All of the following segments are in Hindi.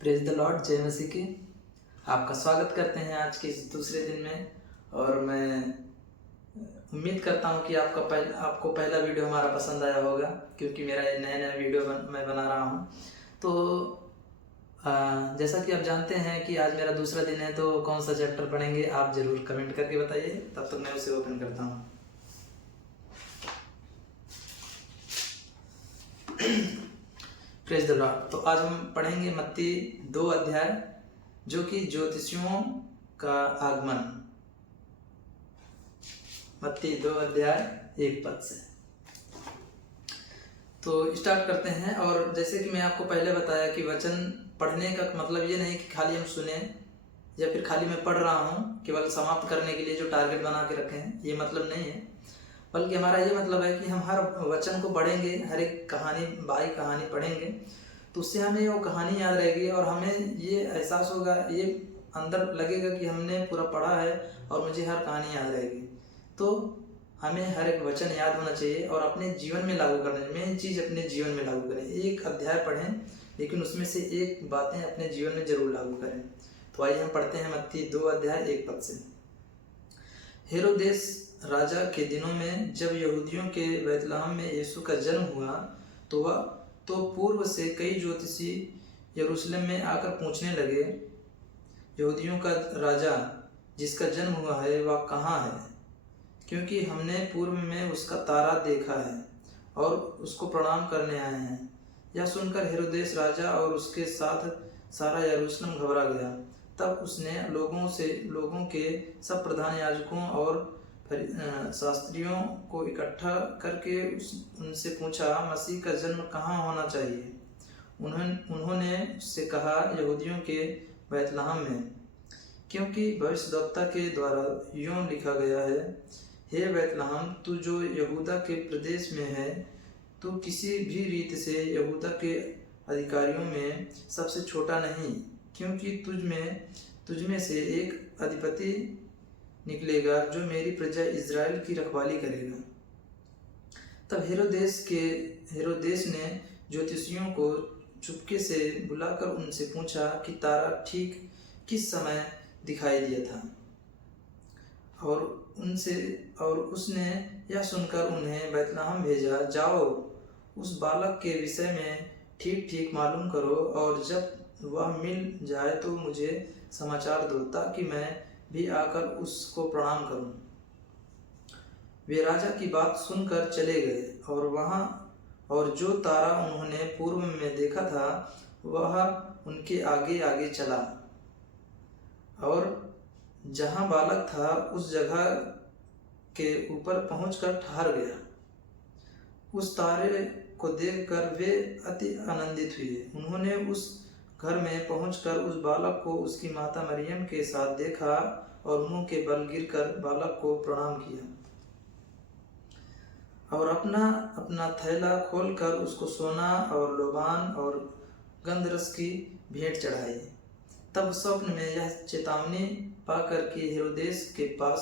प्रेज द लॉर्ड, जय मसीह की। आपका स्वागत करते हैं आज के इस दूसरे दिन में। और मैं उम्मीद करता हूं कि आपको पहला वीडियो हमारा पसंद आया होगा, क्योंकि मेरा ये नया वीडियो मैं बना रहा हूं। तो जैसा कि आप जानते हैं कि आज मेरा दूसरा दिन है, तो कौन सा चैप्टर पढ़ेंगे आप ज़रूर कमेंट करके बताइए। तब तक मैं उसे ओपन करता हूँ। Praise the Lord. तो आज हम पढ़ेंगे मत्ती 2 अध्याय, जो कि ज्योतिषियों का आगमन। मत्ती 2 अध्याय 1 पद से तो स्टार्ट करते हैं। और जैसे कि मैं आपको पहले बताया कि वचन पढ़ने का मतलब ये नहीं कि खाली हम सुने या फिर खाली मैं पढ़ रहा हूँ केवल समाप्त करने के लिए जो टारगेट बना के रखे हैं, ये मतलब नहीं है। बल्कि हमारा ये मतलब है कि हम हर वचन को पढ़ेंगे, हर एक कहानी बाई कहानी पढ़ेंगे, तो उससे हमें वो कहानी याद रहेगी और हमें ये एहसास होगा, ये अंदर लगेगा कि हमने पूरा पढ़ा है और मुझे हर कहानी याद रहेगी। तो हमें हर एक वचन याद होना चाहिए और अपने जीवन में लागू करना चाहिए। मेन चीज़ अपने जीवन में लागू करें। एक अध्याय पढ़ें, लेकिन उसमें से एक बातें अपने जीवन में जरूर लागू करें। तो आइए हम पढ़ते हैं मत्ती 2 अध्याय 1 पद से। हेरोदेस राजा के दिनों में जब यहूदियों के बैतलहम में यीशु का जन्म हुआ, तो पूर्व से कई ज्योतिषी यरूशलेम में आकर पूछने लगे, यहूदियों का राजा जिसका जन्म हुआ है वह कहाँ है? क्योंकि हमने पूर्व में उसका तारा देखा है और उसको प्रणाम करने आए हैं। यह सुनकर हेरोदेस राजा और उसके साथ सारा यरूशलेम घबरा गया। तब उसने लोगों के सब प्रधान याजकों और शास्त्रियों को इकट्ठा करके उनसे पूछा, मसीह का जन्म कहाँ होना चाहिए? उन्होंने उससे कहा, यहूदियों के बैतलहम में, क्योंकि भविष्यद्वक्ता के द्वारा यूं लिखा गया है, हे बैतलहम, तू जो यहूदा के प्रदेश में है, तू किसी भी रीत से यहूदा के अधिकारियों में सबसे छोटा नहीं, क्योंकि तुझ में से एक अधिपति निकलेगा जो मेरी प्रजा इज़राइल की रखवाली करेगा। तब हेरोदेस ने ज्योतिषियों को चुपके से बुलाकर उनसे पूछा कि तारा ठीक किस समय दिखाई दिया था, और उसने यह सुनकर उन्हें बैतलहम भेजा, जाओ उस बालक के विषय में ठीक मालूम करो, और जब वह मिल जाए तो मुझे समाचार दो, ताकि मैं भी आकर उसको प्रणाम करूं। वे राजा की बात सुनकर चले गए और जो तारा उन्होंने पूर्व में देखा था वह उनके आगे आगे चला, और जहां बालक था उस जगह के ऊपर पहुंचकर ठहर गया। उस तारे को देखकर वे अति आनंदित हुए। उन्होंने उस घर में पहुंचकर उस बालक को उसकी माता मरियम के साथ देखा और मुंह के बल गिरकर बालक को प्रणाम किया, और अपना थैला खोलकर उसको सोना और लोबान और गंधरस की भेंट चढ़ाई। तब स्वप्न में यह चेतावनी पाकर कि हेरोदेस के पास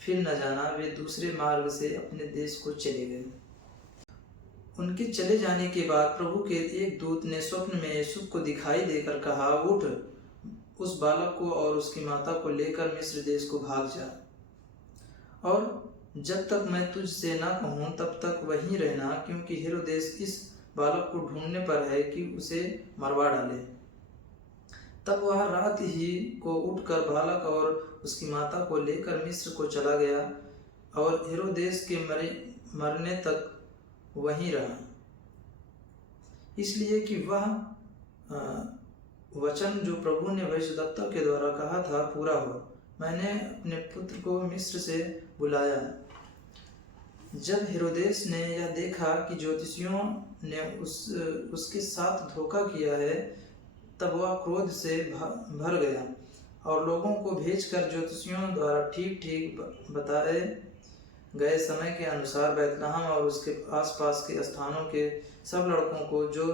फिर न जाना, वे दूसरे मार्ग से अपने देश को चले गए। उनके चले जाने के बाद प्रभु के एक दूत ने स्वप्न में यूसुफ को दिखाई देकर कहा, उठ, उस बालक को और उसकी माता को लेकर मिस्र देश को भाग जा, और जब तक मैं तुझसे ना कहूं तब तक वहीं रहना, क्योंकि हेरोदेस इस बालक को ढूंढने पर है कि उसे मरवा डाले। तब वह रात ही को उठकर बालक और उसकी माता को लेकर मिस्र को चला गया, और हेरोदेस के मरने तक वहीं रहा, इसलिए कि वह वचन जो प्रभु ने भविष्यद्वक्ता के द्वारा कहा था पूरा हो, मैंने अपने पुत्र को मिस्र से बुलाया। जब हेरोदेस ने यह देखा कि ज्योतिषियों ने उसके साथ धोखा किया है, तब वह क्रोध से भर गया और लोगों को भेजकर ज्योतिषियों द्वारा ठीक बताए गए समय के अनुसार बैतलहम और उसके आसपास के स्थानों के सब लड़कों को जो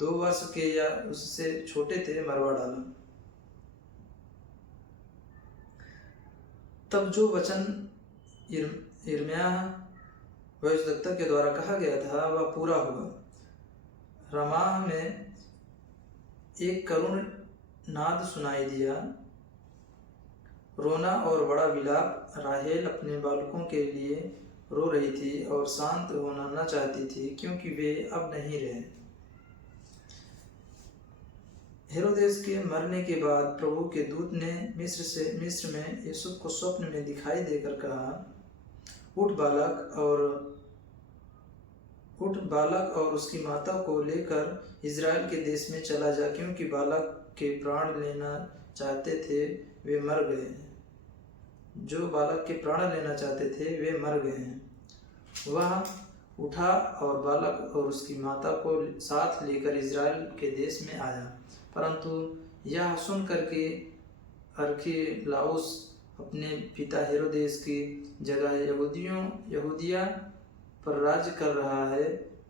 2 वर्ष के या उससे छोटे थे मरवा डाला। तब जो वचन यिर्मयाह भविष्यद्वक्ता के द्वारा कहा गया था वह पूरा हुआ। रामाह में एक करुण नाद सुनाई दिया, रोना और बड़ा विलाप। राहेल अपने बालकों के लिए रो रही थी और शांत होना न चाहती थी, क्योंकि वे अब नहीं रहे। हेरोदेस के मरने के बाद प्रभु के दूत ने मिस्र में यूसुफ को स्वप्न में दिखाई देकर कहा, उठ बालक और उसकी माता को लेकर इज़राइल के देश में चला जा, क्योंकि बालक के प्राण लेना चाहते थे वे मर गए हैं। जो बालक के प्राण लेना चाहते थे वे मर गए हैं। वह उठा और बालक और उसकी माता को साथ लेकर इज़राइल के देश में आया। परंतु यह सुनकर के अरखिलाउस अपने पिता हेरोदेस की जगह यहूदिया पर राज्य कर रहा है,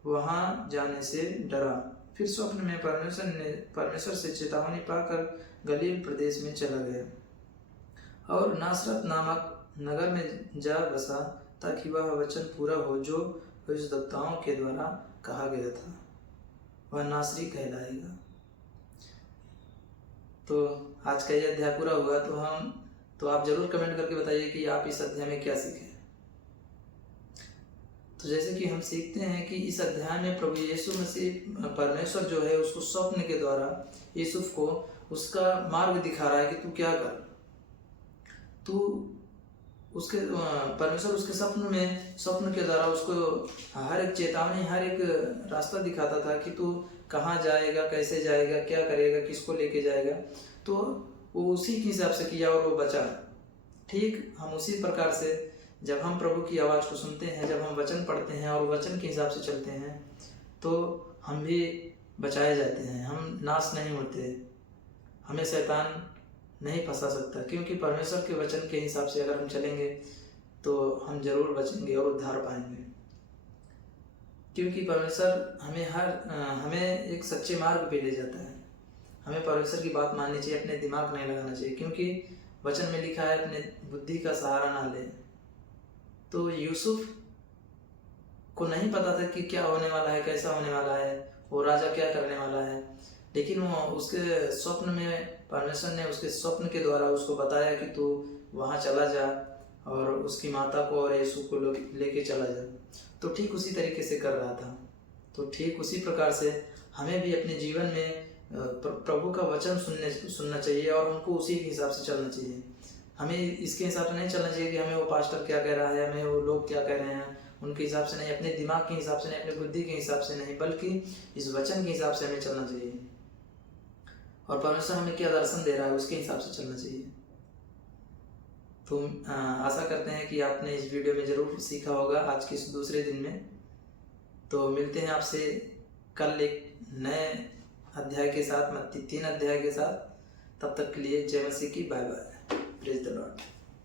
वहां जाने से डरा। फिर स्वप्न में परमेश्वर से चेतावनी पाकर गलील प्रदेश में चला गया और नासरत नामक नगर में जा बसा, ताकि वह वचन पूरा हो जो भविष्यद्वक्ताओं के द्वारा कहा गया था, वह नासरी कहलाएगा। तो आज का यह अध्याय पूरा हुआ। तो आप जरूर कमेंट करके बताइए कि आप इस अध्याय में क्या सीखे। तो जैसे कि हम सीखते हैं कि इस अध्याय में प्रभु यीशु मसीह परमेश्वर जो है उसको स्वप्न के द्वारा यूसुफ को उसका मार्ग दिखा रहा है कि तू क्या कर। तू उसके परमेश्वर उसके स्वप्न के द्वारा उसको हर एक चेतावनी, हर एक रास्ता दिखाता था कि तू कहाँ जाएगा, कैसे जाएगा, क्या करेगा, किसको लेके जाएगा। तो वो उसी के हिसाब से किया और वो बचा। ठीक हम उसी प्रकार से जब हम प्रभु की आवाज़ को सुनते हैं, जब हम वचन पढ़ते हैं और वचन के हिसाब से चलते हैं, तो हम भी बचाए जाते हैं, हम नाश नहीं होते, हमें शैतान नहीं फंसा सकता। क्योंकि परमेश्वर के वचन के हिसाब से अगर हम चलेंगे तो हम जरूर बचेंगे और उद्धार पाएंगे। क्योंकि परमेश्वर हमें एक सच्चे मार्ग पे ले जाता है। हमें परमेश्वर की बात माननी चाहिए, अपने दिमाग नहीं लगाना चाहिए, क्योंकि वचन में लिखा है अपने बुद्धि का सहारा ना ले। तो यूसुफ को नहीं पता था कि क्या होने वाला है, कैसा होने वाला है, वो राजा क्या करने वाला है, लेकिन वो उसके स्वप्न में परमेश्वर ने उसके स्वप्न के द्वारा उसको बताया कि तू वहाँ चला जा और उसकी माता को और यीशु को लेके चला जा। तो ठीक उसी तरीके से कर रहा था। तो ठीक उसी प्रकार से हमें भी अपने जीवन में प्रभु का वचन सुनना चाहिए और हमको उसी के हिसाब से चलना चाहिए। हमें इसके हिसाब से नहीं चलना चाहिए कि हमें वो पास्टर क्या कह रहा है, हमें वो लोग क्या कह रहे हैं, उनके हिसाब से नहीं, अपने दिमाग के हिसाब से नहीं, अपनी बुद्धि के हिसाब से नहीं, बल्कि इस वचन के हिसाब से हमें चलना चाहिए। और परमेश्वर हमें क्या दर्शन दे रहा है उसके हिसाब से चलना चाहिए। तो आशा करते हैं कि आपने इस वीडियो में ज़रूर सीखा होगा आज के इस दूसरे दिन में। तो मिलते हैं आपसे कल एक नए अध्याय के साथ, 3 अध्याय के साथ। तब तक के लिए जय मसीह की, bye bye, praise the Lord.